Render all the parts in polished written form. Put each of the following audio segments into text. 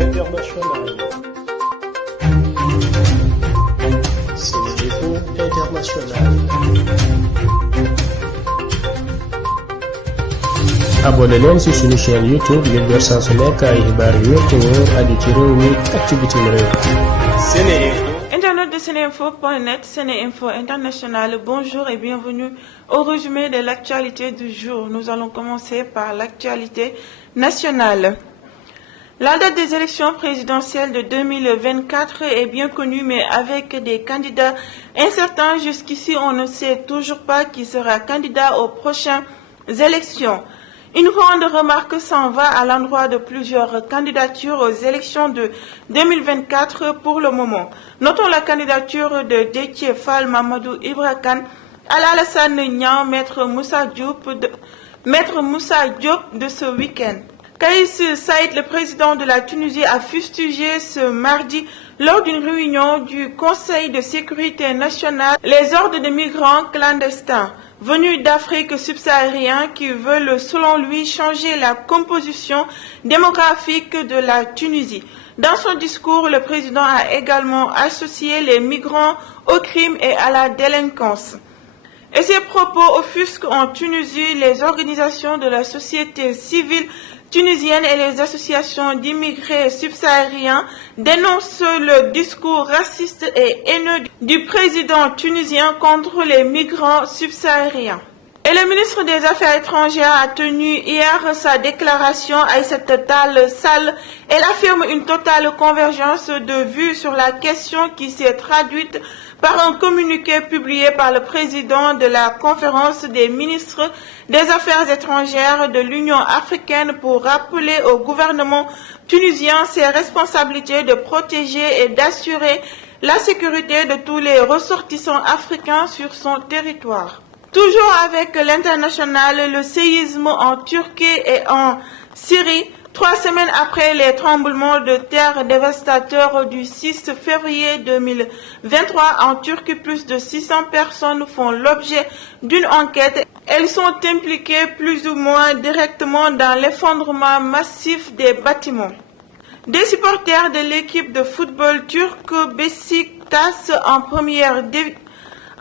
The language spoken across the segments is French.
internationale. Sénéinfo International. abonné leen ci suñu chaîne YouTube ngir jot saa su nekk ay xibaar yu wér te wóor aju ci réew mi ak ci bitim réew. Sénéinfo. Internet de Sénéinfo.net, Sénéinfo International, bonjour et bienvenue au résumé de l'actualité du jour. Nous allons commencer par l'actualité nationale. La date des élections présidentielles de 2024 est bien connue, mais avec des candidats incertains. Jusqu'ici, on ne sait toujours pas qui sera candidat aux prochaines élections. Une grande remarque s'en va à l'endroit de plusieurs candidatures aux élections de 2024 pour le moment. Notons la candidature de Déthié Fall, Mamadou Ibra Kane, Alassane Niang, Maître Moussa Diop de ce week-end. Kais Saïd, le président de la Tunisie, a fustigé ce mardi lors d'une réunion du Conseil de sécurité nationale les ordres de migrants clandestins venus d'Afrique subsaharienne qui veulent, selon lui, changer la composition démographique de la Tunisie. Dans son discours, le président a également associé les migrants au crime et à la délinquance. Et ces propos offusquent en Tunisie les organisations de la société civile tunisienne et les associations d'immigrés subsahariens dénoncent le discours raciste et haineux du président tunisien contre les migrants subsahariens. Et le ministre des Affaires étrangères a tenu hier sa déclaration à Aïssata Tall Sall. Elle affirme une totale convergence de vues sur la question qui s'est traduite par un communiqué publié par le président de la conférence des ministres des Affaires étrangères de l'Union africaine pour rappeler au gouvernement tunisien ses responsabilités de protéger et d'assurer la sécurité de tous les ressortissants africains sur son territoire. Toujours avec l'international, le séisme en Turquie et en Syrie, 3 semaines après les tremblements de terre dévastateurs du 6 février 2023 en Turquie, plus de 600 personnes font l'objet d'une enquête. Elles sont impliquées plus ou moins directement dans l'effondrement massif des bâtiments. Des supporters de l'équipe de football turque Beşiktaş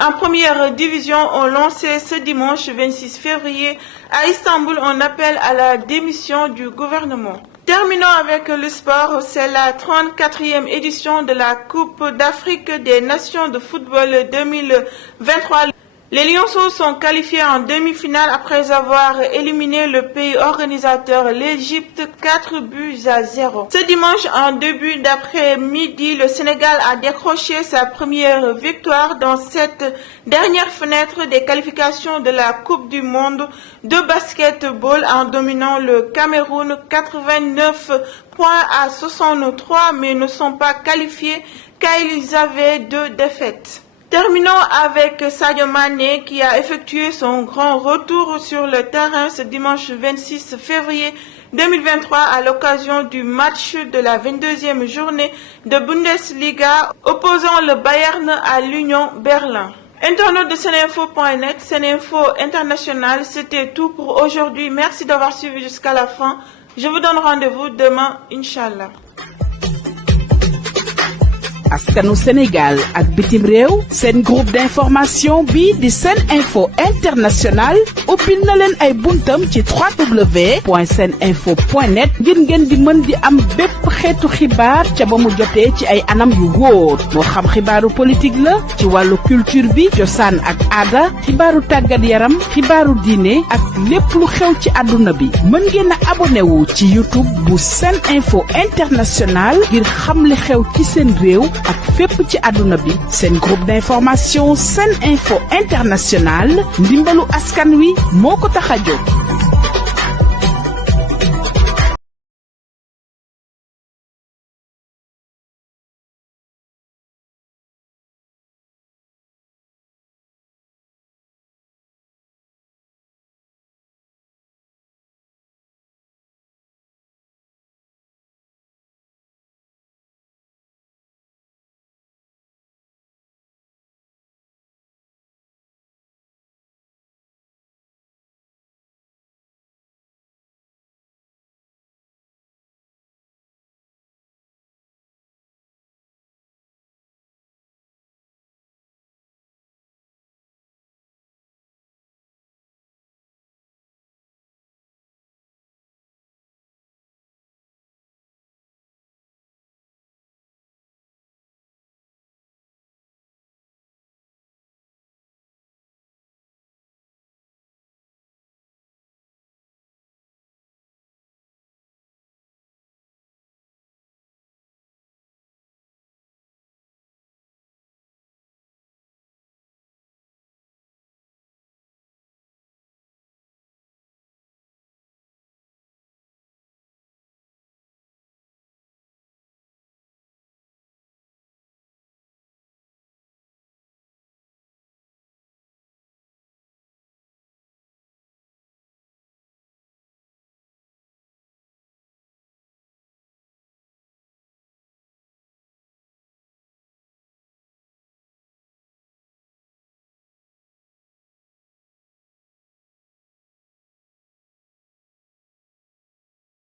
en première division ont lancé ce dimanche 26 février à Istanbul un appel à la démission du gouvernement. Terminons avec le sport. C'est la 34e édition de la Coupe d'Afrique des Nations de football 2023. Les Lionceaux sont qualifiés en demi-finale après avoir éliminé le pays organisateur, l'Égypte, 4-0. Ce dimanche, en début d'après-midi, le Sénégal a décroché sa première victoire dans cette dernière fenêtre des qualifications de la Coupe du Monde de basketball en dominant le Cameroun 89 points à 63, mais ne sont pas qualifiés car ils avaient 2 défaites. Terminons avec Sadio Mané qui a effectué son grand retour sur le terrain ce dimanche 26 février 2023 à l'occasion du match de la 22e journée de Bundesliga opposant le Bayern à l'Union Berlin. Internaute de Sénéinfo.net, Sénéinfo International, c'était tout pour aujourd'hui. Merci d'avoir suivi jusqu'à la fin. Je vous donne rendez-vous demain, Inch'Allah. askanu Sénégal ak bitim réew seen groupe d'information bi di Sénéinfo International ubbil na leen ay buntam ci www.seninfo.net ngir ngeen di mën di am bépp xeetu xibaar ca ba mu jotee ci ay anam yu wóor moo xam xibaaru politique la ci wàllu culture bi cosaan ak aada xibaaru tàggat yaram xibaaru diine ak lépp lu xew ci àdduna bi mën ngeen a abonné wu ci YouTube bu Sénéinfo International ngir xam li xew ci seen réew ak fépp ci àdduna bi seen groupe d'information Sénéinfo International ndimbalu askan wi moo ko tax a jóg